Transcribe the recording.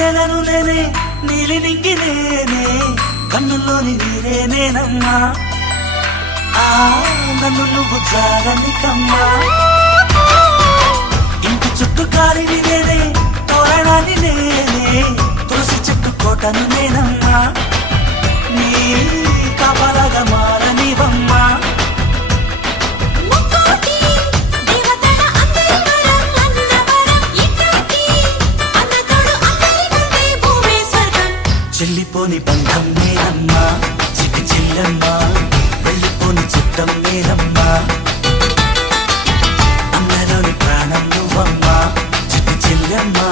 నెలను నేనే నీలి నింగి నేనే కన్నుల్లోని నీరే నేనమ్మా నన్ను నువ్వు జాగని కమ్మా ఇంటి చుట్టూ కాలిని నేనే తోరణాన్ని నేనే తులసి చెట్టు కోటను నేనమ్మా నీ కాపలాగా మారనివమ్మా చెల్లిపోని బంధం నేనమ్మా చిట్టి చెల్లమ్మా వెళ్ళిపోని చుట్టం నేనమ్మా అన్నలోని ప్రాణం నువ్వమ్మా చిట్టి చెల్లమ్మా